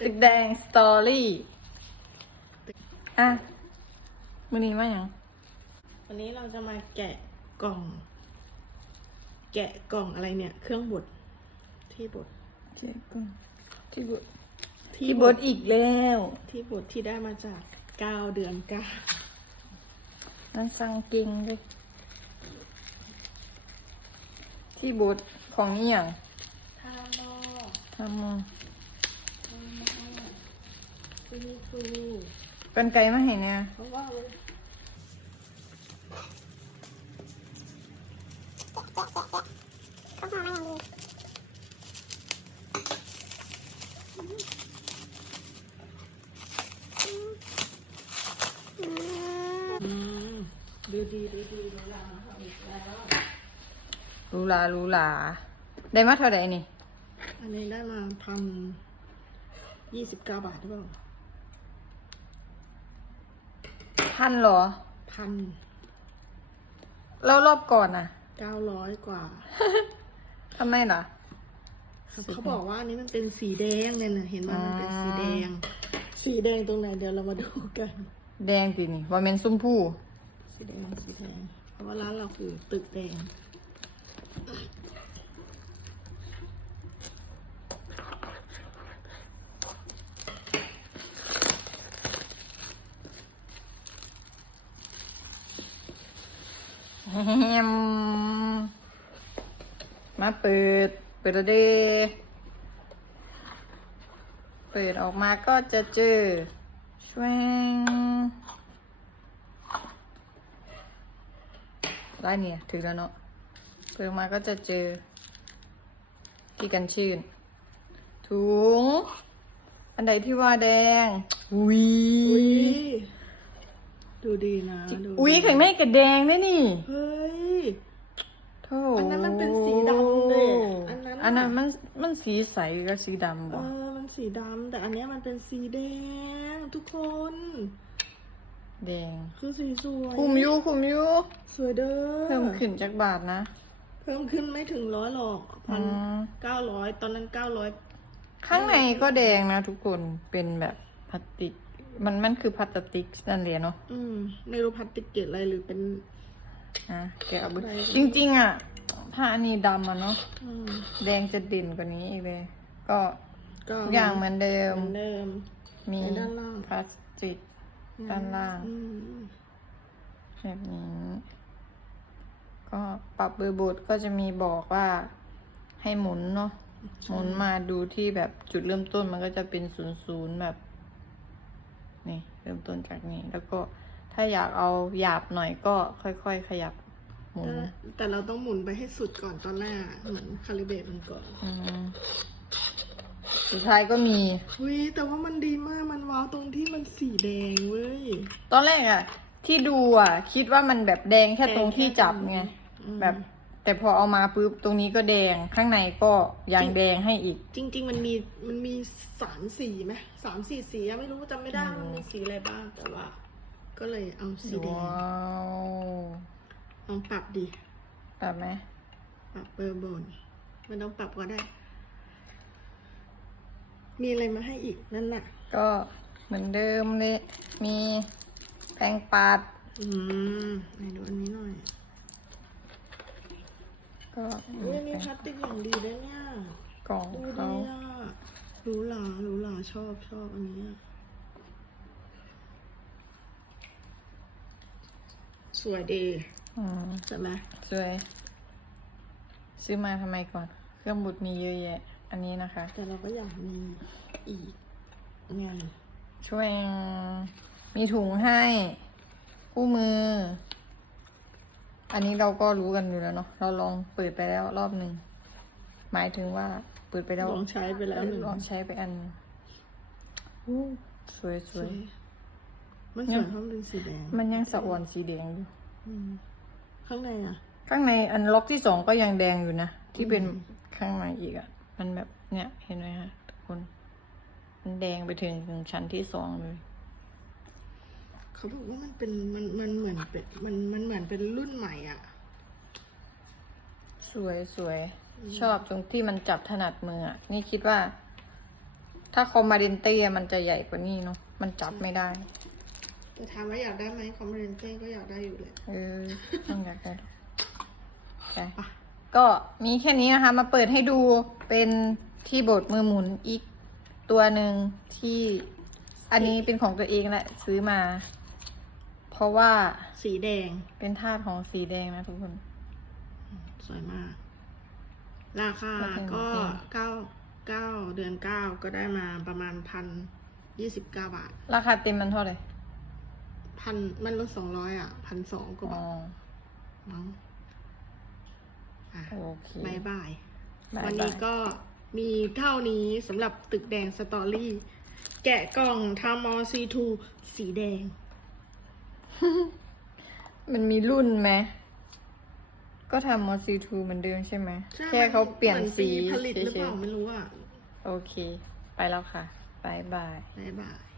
ตึกแดงสตอรี่ อะมือนี้มาอย่างวันนี้เราจะมาแกะกล่อง แกะกล่องอะไรเนี่ย เครื่องบดที่บดเจ๊ก่อนที่บดที่ที่บดอีกแล้ว ที่บดที่ได้มาจากเก้าเดือนเก้านั่นสั่งเก่งเลยที่บดของนี่อย่างทามอทำมาฟินิฟูกันไกลมาให้เนี่ยเพราะว่าเลยอืมดูดีดูดีดูหลังเขาอีกแล้วรูหลารูหลา ได้มาเท่าไหร่นี่ อันนี้ได้มาพันยี่สิบเก้าบาทหรือเปล่า พันเหรอ พันแล้วรอบก่อนอะเก้าร้อยกว่าทำไมล่ะเขาบอกว่าอันนี้มันเป็นสีแดงเนี่ยนะเห็นไหมมันเป็นสีแดง สีแดงตรงไหนเดี๋ยวเรามาดูกัน แดงตีนี่ว่าเมนส้มผู้สีแดงสีแดงเพราะว่าร้านเราคือตึกแดง มมาเปิด เปิดแล้วเดเปิดออกมาก็จะเจอชวงได้เนี่ยถือแล้วเนาะ เปิดออกมาก็จะเจอที่กันชื่น ถุง อันใดที่ว่าแดง อุ้ยอุ้ย ดูดีนะดูอุ้ยข้างในกระแดงด้วยนี่เฮ้ยโธ่อันนั้นมันเป็นสีดำเลยอันนั้นน่ะอันนั้นมันมันสีใสกับสีดำเอบ่อมันสีดำแต่อันเนี้ยมันเป็นสีแดง ทุกคน แดง คือสีสวยคุมอยูคุมอยูสวยเด้อเพิ่มขึ้นจากบาทนะ เพิ่มขึ้นไม่ถึงร้อยหรอกพันอืมเก้าร้อยตอนนั้นเก้าร้อยข้างในก็แดงนะทุกคนเป็นแบบพลาสติก มันมันคือพลาสติกนั่นเลยเนาะอืมไม่รู้พลาสติกเกตอะไรหรือเป็น อะแกะเอาไปได้จริง ๆ อะถ้าอันนี้ดำอะเนาะอืมแดงจะเด่นกว่านี้อีกเลยก็ก็ทุกอย่างเหมือนเดิมเหมือนเดิม มีในด้านล่าง พลาสติก ด้านล่าง อืมแบบนี้ ก็ปรับเบอร์บทก็จะมีบอกว่าให้หมุนเนาะหมุนมาดูที่แบบจุดเริ่มต้นมันก็จะเป็นศูนย์ศูนย์แบบ นี่เริ่มต้นจากนี้ แล้วก็ถ้าอยากเอาหยาบหน่อยก็ค่อยๆ ขยับหมุนแต่แต่เราต้องหมุนไปให้สุดก่อนตอนแรกอะเหมือนคาลิเบรตมันก่อนอืมสุดท้ายก็มีอุ้ยแต่ว่ามันดีมากมันว้าวตรงที่มันสีแดงเว้ย ตอนแรกอะที่ดูอะคิดว่ามันแบบแดงแค่ตรงที่จับไงอืมแบบ แต่พอเอามาปุ๊บตรงนี้ก็แดงข้างในก็ยังแดงให้อีก จริง ๆ มันมีมันมีสามสีไหมสามสี่สีอะไม่รู้จำไม่ได้ว่ามันมีสีอะไรบ้างแต่ว่า ก็เลยเอาสีแดงว้าวลองปรับดิแบบไหมปรับเบอร์บนไม่ต้องปรับก็ได้ มีอะไรมาให้อีกนั่นน่ะ ก็เหมือนเดิมเลยมีแปรงปัด อืมไหนดูอันนี้หน่อย ก็อุ้ยอันนี้พลาสติกอย่างดีเลยเนี่ยกล่องดูเขาดีอะหรูหราหรูหราชอบชอบอันนี้อะสวยดีอืมใช่ไหมสวย ซื้อมาทำไมก่อน เครื่องบุตรมีเยอะแยะ อันนี้นะคะ แต่เราก็อยากมีอีกไง ช่วยมีถุงให้ คู่มือ อันนี้เราก็รู้กันอยู่แล้วเนาะเราลองเปิดไปแล้วรอบหนึ่งหมายถึงว่าเปิดไปแล้วลองใช้ไปแล้วหนึ่งลองใช้ไปอันอู้สวยสสววยยมันสวยเพราะมันเป็นสีแดงมันยังสะอ่อนสีแดงอยู่อืมข้างในอะ ข้างในอันล็อกที่สองก็ยังแดงอยู่นะที่เป็นข้างในอีกอะ่ะ มันแบบเนี่ยเห็นไหมคะทุกคน มันแดงไปถึงถึงชั้นที่สองเลย เขาบอกว่ามันเป็นมันมันเหมือนเป็นมันมันเหมือนเป็นรุ่นใหม่อะ สวยสวย ชอบตรงที่มันจับถนัดมืออะนี่คิดว่า ถ้าคอมมาเดนเต้มันจะใหญ่กว่านี้เนาะมันจับไม่ได้ แต่ถามว่าอยากได้ไหมคอมเมนเต้ก็อยากได้อยู่แหละเออต้องอยากได้หรอกไปไปก็มีแค่นี้นะคะ มาเปิดให้ดูเป็นที่บดมือหมุนอีกตัวหนึ่งที่อันนี้เป็นของตัวเองแหละซื้อมาเพ ราะว่าสีแดงเป็นธาตุของสีแดงนะทุกคน สวยมาก ราคาราคาก็แพงเก้าเก้าเดือนเก้าก็ได้มาประมาณพันยี่สิบเก้าบาท ราคาเต็มมันเท่าไหร่พันมันลดสองร้อยอะพันสองกว่าอ๋อบาทมั้งอะโอเคบายบายบ๊ายบาย วันนี้ก็มีเท่านี้สำหรับตึกแดงสตอรี่ แกะกล่องทามอซีทูสีแดง มันมีรุ่นไหม ก็ทำมอซีทูเหมือนเดิมใช่ไหมใช่แค่เขาเปลี่ยนหมือสีผลิตหรือเฉเปยล่าไม่รู้อะๆโอเค ไปแล้วค่ะบายบายบายบาย